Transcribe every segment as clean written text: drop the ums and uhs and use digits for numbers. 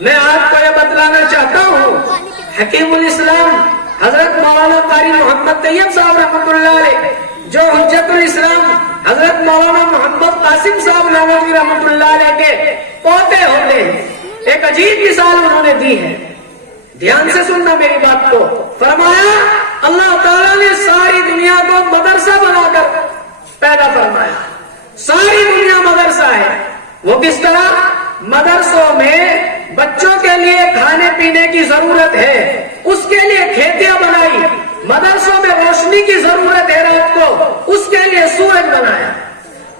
میں آپ کو یہ بتلانا چاہتا ہوں، حکیم الاسلام حضرت مولانا قاری محمد طیب صاحب رحمۃ اللہ علیہ، جو حجت الاسلام حضرت مولانا محمد قاسم صاحب نانوتوی رحمۃ اللہ علیہ کے پوتے ہوتے ہیں، ایک عجیب مثال انہوں نے دی ہے، دھیان سے سننا میری بات کو۔ فرمایا اللہ تعالیٰ نے ساری دنیا کو مدرسہ بنا کر پیدا فرمایا، ساری دنیا مدرسہ ہے۔ وہ کس طرح؟ مدرسوں میں بچوں کے لیے کھانے پینے کی ضرورت ہے، اس کے لیے کھیتیاں بنائی، مدرسوں میں روشنی کی ضرورت ہے رات کو، اس کے لیے سورج بنایا،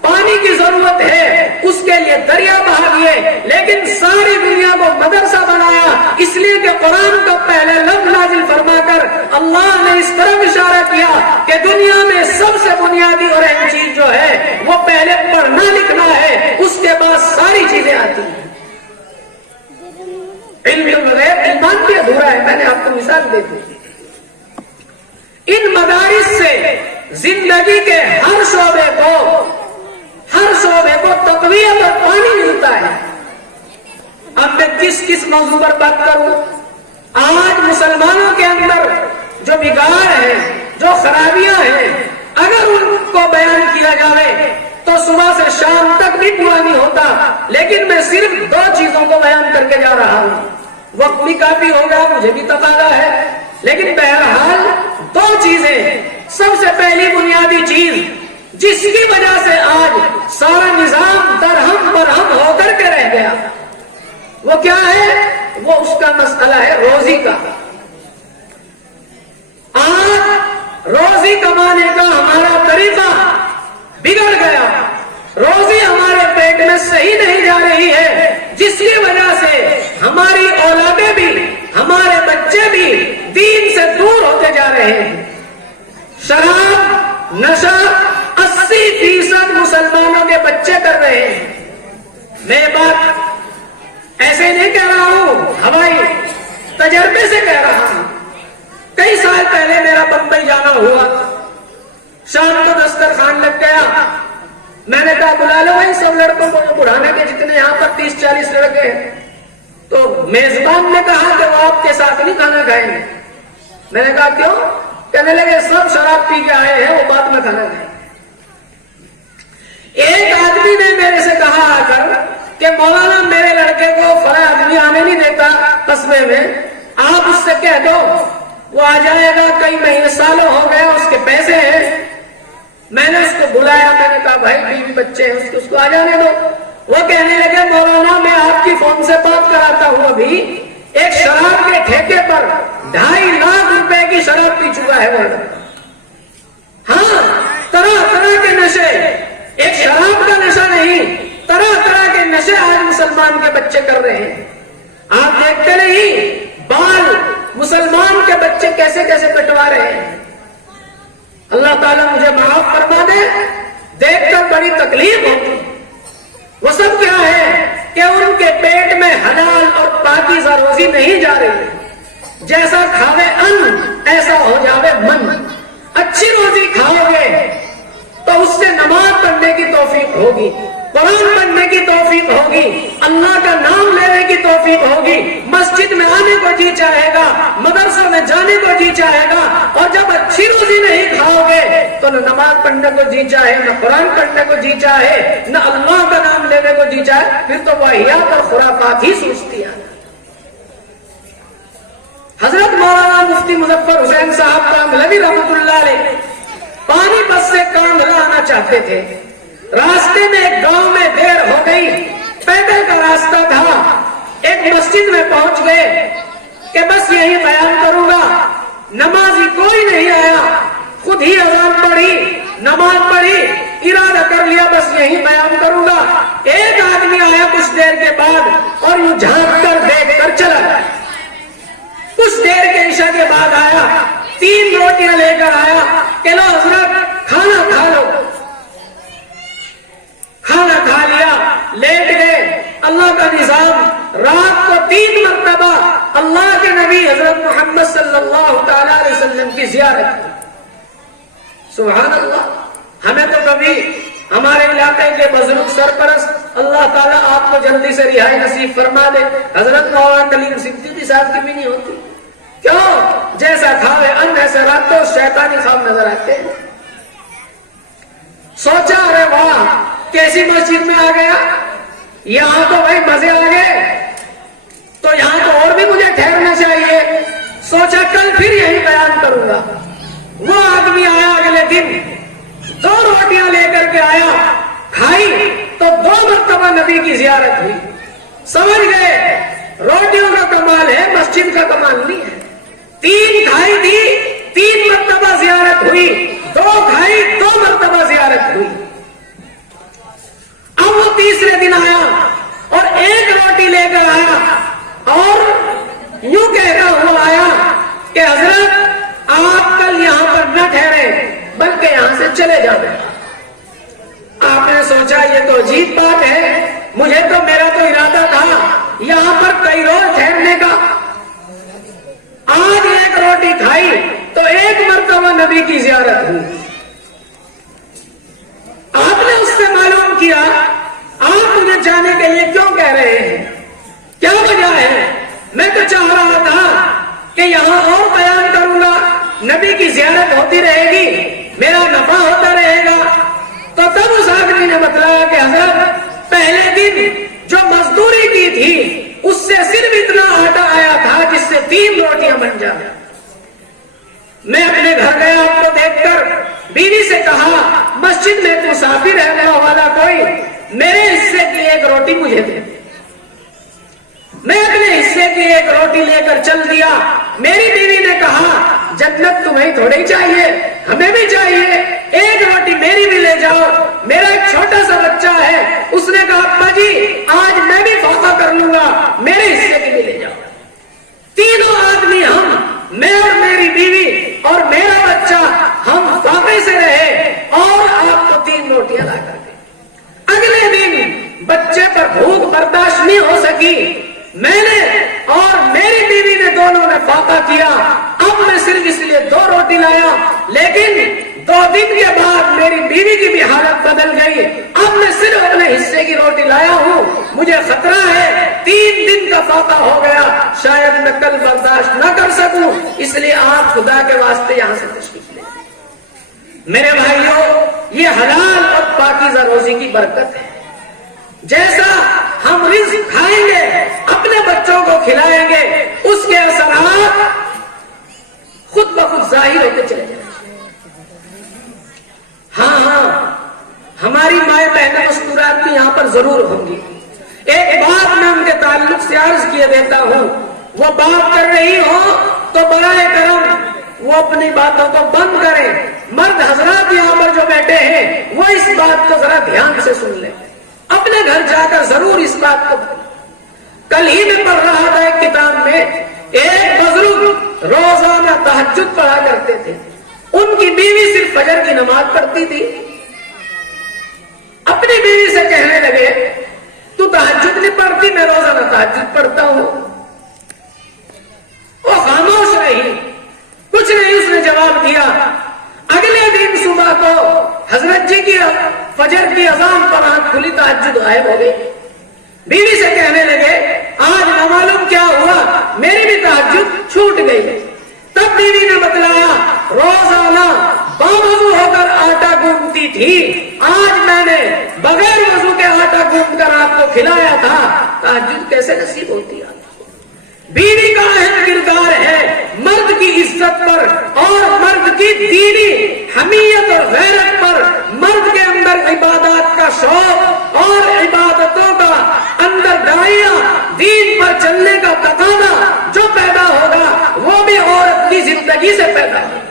پانی کی ضرورت ہے، اس کے لیے دریا بہا دیے، لیکن ساری دنیا کو مدرسہ بنایا اس لیے کہ قرآن کا پہلے لفظ نازل فرما کر اللہ نے اس طرف اشارہ کیا کہ دنیا میں سب سے بنیادی اور اہم چیز جو ہے وہ پہلے پڑھنا لکھنا ہے، اس کے بعد ساری چیزیں آتی ہیں۔ علم کے بغیر ایمان بھی ادھورا ہے۔ میں نے آپ کو مثال دے دی، ان مدارس سے زندگی کے ہر شعبے کو تقویت اور پانی ملتا ہے۔ اب میں کس موضوع پر بات کروں؟ آج مسلمانوں کے اندر جو بگاڑ ہے، جو خرابیاں ہیں، اگر ان کو بیان کیا جائے تو صبح سے شام تک بھی پورا نہیں ہوتا، لیکن میں صرف 2 چیزوں کو بیان کر کے جا رہا ہوں۔ وقت بھی کافی ہوگا، مجھے بھی تقاضا ہے، لیکن بہرحال 2 چیزیں۔ سب سے پہلی بنیادی چیز جس کی وجہ سے آج سارا نظام درہم برہم ہو کر کے رہ گیا، وہ کیا ہے؟ وہ اس کا مسئلہ ہے روزی کا۔ آج روزی کمانے کا ہمارا طریقہ بگڑ گیا، روزی ہمارے پیٹ میں صحیح نہیں جا رہی ہے، جس کی وجہ سے ہماری اولادیں بھی، ہمارے بچے بھی دین سے دور ہوتے جا رہے ہیں۔ شراب، نشہ 80% مسلمانوں کے بچے کر رہے ہیں۔ میں بات ایسے نہیں کہہ رہا ہوں، ہوائی تجربے سے کہہ رہا ہوں۔ کئی سال پہلے میرا بمبئی جانا ہوا، شام کو دسترخوان لگ گیا، میں نے کہا بلا لو بھائی سب لڑکوں کو، بڑھانے کے جتنے یہاں پر 30-40 لڑکے ہیں۔ تو میزبان نے کہا کہ وہ آپ کے ساتھ نہیں کھانا کھائیں گے۔ میں نے کہا کیوں؟ کہنے لگے سب شراب پی کے آئے ہیں، وہ بعد میں کھانا کھائیں۔ ایک آدمی نے میرے سے کہا آ کر کہ مولانا میرے لڑکے کو فلاں آدمی آنے نہیں دیتا قصبے میں، آپ اس سے کہہ دو وہ آ جائے گا، کئی مہینے سالوں ہو گئے، اس کے پیسے ہیں۔ میں نے اس کو بلایا، میں نے کہا بھائی بیوی بچے ہیں، اس کو آ جانے دو۔ وہ کہنے لگے مولانا میں آپ کی فون سے بات کراتا ہوں، ابھی ایک شراب کے ٹھیکے پر 2.5 لاکھ روپے کی شراب پی چکا ہے وہ۔ ہاں، طرح طرح کے نشے، ایک شراب کا نشہ نہیں، طرح طرح کے نشے آج مسلمان کے بچے کر رہے ہیں۔ آپ دیکھتے نہیں بال مسلمان کے بچے کیسے کیسے کٹوا رہے ہیں۔ اللہ تعالیٰ مجھے معاف فرما دے، دیکھ کر بڑی تکلیف ہوتی۔ وہ سب کیا ہے کہ ان کے پیٹ میں حلال اور پاکیزہ روزی نہیں جا رہی۔ جیسا کھاوے ان ایسا ہو جاوے من۔ اچھی روزی کھاؤ گے تو اس سے نماز پڑھنے کی توفیق ہوگی، قرآن پڑھنے کی توفیق ہوگی، اللہ کا نام لینے کی توفیق ہوگی، مسجد میں آنے کو جی چاہے گا، مدرسہ میں جانے کو جی چاہے گا۔ اور جب اچھی روزی نہیں کھاؤ گے تو نہ نماز پڑھنے کو جی چاہے، نہ قرآن پڑھنے کو جی چاہے، نہ اللہ کا نام لینے کو جی چاہے، پھر تو واہیات اور خرافات ہی سوچتی ہے۔ حضرت مولانا مفتی مظفر حسین صاحب کاملوی رحمۃ اللہ علیہ پانی پت سے کاندھلا آنا چاہتے تھے۔ راستے میں ایک گاؤں میں دیر ہو گئی، پیدل کا راستہ تھا، ایک مسجد میں پہنچ گئے کہ بس یہی بیان کروں گا۔ نمازی کوئی نہیں آیا، خود ہی اذان پڑھی، نماز پڑھی، ارادہ کر لیا بس یہی بیان کروں گا۔ ایک آدمی آیا کچھ دیر کے بعد اور یوں جھانک کر دیکھ کر چلا گیا۔ کچھ دیر کے عشاء کے بعد آیا، 3 روٹیاں لے کر آیا کہ لو حضرت کھانا کھا لو۔ کھانا کھا لیا، لیٹ گئے۔ اللہ کا نظام، رات کو 3 مرتبہ اللہ کے نبی حضرت محمد صلی اللہ تعالی علیہ وسلم کی زیارت کی۔ سبحان اللہ، ہمیں تو کبھی ہمارے علاقے کے بزرگ سرپرست اللہ تعالیٰ آپ کو جلدی سے رہائی نصیب فرما دے. حضرت مولانا کلیم صدیقی صاحب کی بھی نہیں ہوتی. کیوں؟ جیسا کھاوے ان ایسے راتوں شیطانی خواب نظر آتے ہیں. سوچا ارے واہ کیسی مسجد میں آ گیا, یہاں تو بھائی مزے آ گئے, تو یہاں تو اور بھی مجھے ٹھہرنا چاہیے. سوچا کل پھر یہی بیان کروں گا. وہ آدمی آیا اگلے دن, 2 روٹیاں لے کر کے آیا, کھائی تو 2 مرتبہ نبی کی زیارت ہوئی. سمجھ گئے روٹیوں کا کمال ہے, مسجد کا کمال نہیں ہے. 3 کھائی تھی, 3 مرتبہ زیارت ہوئی, 2 کھائی 2 مرتبہ زیارت ہوئی. اب وہ تیسرے دن آیا اور 1 روٹی لے کر آیا اور یوں کہتا ہوا آیا کہ حضرت آپ کل یہاں پر نہ ٹھہرے بلکہ یہاں سے چلے جاؤ. آپ نے سوچا یہ تو عجیب بات ہے, مجھے تو میرا تو ارادہ تھا یہاں پر کئی روز ٹھہرنے کا. آج 1 روٹی کھائی تو 1 مرتبہ نبی کی زیارت ہوئی. آپ نے اس سے معلوم کیا آپ مجھے جانے کے لیے کیوں کہہ رہے ہیں, کیا وجہ ہے؟ میں تو چاہ رہا تھا کہ یہاں اور بیان کروں گا, نبی کی زیارت ہوتی رہے گی, میرا نفع ہوتا رہے گا. تو تب اس آدمی نے بتلایا کہ حضرت پہلے دن جو مزدوری کی تھی اس سے صرف اتنا آٹا آیا تھا جس سے 3 روٹیاں بن جائیں. میں اپنے گھر گیا, آپ کو دیکھ کر بیوی سے کہا مسجد میں تو مسافر رہنے والا کوئی میرے حصے کی 1 روٹی مجھے دے. میں اپنے حصے کی 1 روٹی لے کر چل دیا. میری بیوی نے کہا جنت تمہیں تھوڑی چاہیے, ہمیں بھی چاہیے, 1 روٹی میری بھی لے جاؤ. میرا ایک چھوٹا سا بچہ ہے, اس نے کہا ابا جی آج میں بھی فاقہ کر لوں گا, میرے حصے کی بھی لے جاؤ. تینوں آدمی ہم, میں اور میری بیوی اور میرا بچہ, ہم فاقے سے رہے اور آپ کو 3 روٹیاں لا کر دیں. اگلے دن بچے پر بھوک برداشت نہیں ہو سکی, میں نے اور میری بیوی نے دونوں نے فاقہ کیا. اب میں صرف اس لیے 2 روٹی لایا, لیکن 2 دن کے بعد میری بیوی کی بھی حالت بدل گئی. اب میں صرف اپنے حصے کی روٹی لایا ہوں, مجھے خطرہ ہے 3 دن کا فاقہ ہو گیا, شاید میں کل برداشت نہ کر سکوں, اس لیے آپ خدا کے واسطے یہاں سے تشریف لیں. میرے بھائیوں یہ حلال اور پاکیزہ روزی کی برکت ہے. جیسا ہم رزق کھائیں گے اپنے بچوں کو کھلائیں گے, اس کے اثرات خود بخود ظاہر ہوتے چلے جائیں. ہاں ہماری مائیں بہنیں مستورات بھی یہاں پر ضرور ہوں گی. ایک بات میں ان کے تعلق سے عرض کیے دیتا ہوں, وہ بات کر رہی ہو تو برائے کرم وہ اپنی باتوں کو بند کریں. مرد حضرات یہاں پر جو بیٹھے ہیں وہ اس بات کو ذرا دھیان سے سن لیں, اپنے گھر جا کر ضرور اس بات کو. کل ہی میں پڑھ رہا تھا ایک کتاب میں, ایک بزرگ روزانہ تہجد پڑھا کرتے تھے. ان کی بیوی صرف فجر کی نماز پڑھتی تھی. اپنی بیوی سے کہنے لگے تو تہجد نہیں پڑھتی, میں روزانہ تہجد پڑھتا ہوں. وہ خاموش رہی, کچھ نہیں اس نے جواب دیا. اگلے دن صبح کو حضرت جی کی فجر کی اذان پر آنکھ کھلی, تہجد غائب ہو گئی. بیوی سے کہنے لگے آج نہ معلوم کیا ہوا, میری بھی تہجد چھوٹ گئی. تب بیوی نے بتلایا روزانہ باوضو ہو کر آٹا گوندتی تھی, آج میں نے بغیر وضو کے آٹا گوند کر آپ کو کھلایا تھا. تہجد کیسے نصیب ہوتی ہے؟ بیوی کا اہم کردار ہے مرد کی عزت پر اور مرد کی دینی حمیت اور غیرت پر. مرد کے اندر عبادات کا شوق اور عبادتوں کا اندر دائیا دین پر چلنے کا تقاضا جو پیدا ہوگا وہ بھی عورت کی زندگی سے پیدا ہوگا.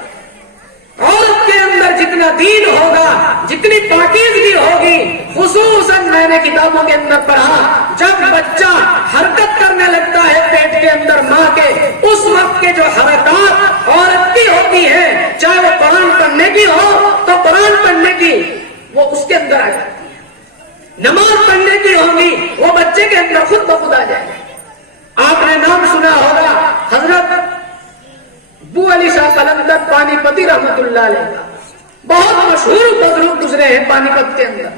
عورت کے اندر جتنا دین ہوگا, جتنی پاکیزگی ہوگی, خصوصاً میں نے کتابوں کے اندر پڑھا جب بچہ حرکت کرنے لگتا ہے پیٹ کے اندر ماں کے, اس وقت کے جو حرکات عورت کی ہوتی ہیں, چاہے وہ قرآن پڑھنے کی ہو تو قرآن پڑھنے کی وہ اس کے اندر آ جاتی ہے, نماز پڑھنے کی ہوگی وہ بچے کے اندر خود بخود آ جائے گی. آپ نے نام سنا ہوگا حضرت ابو علی شاہ قلندر پانی پتی رحمت اللہ علیہ کا, بہت مشہور بزرگ گزرے ہیں پانی پت کے اندر.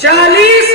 40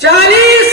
40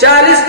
40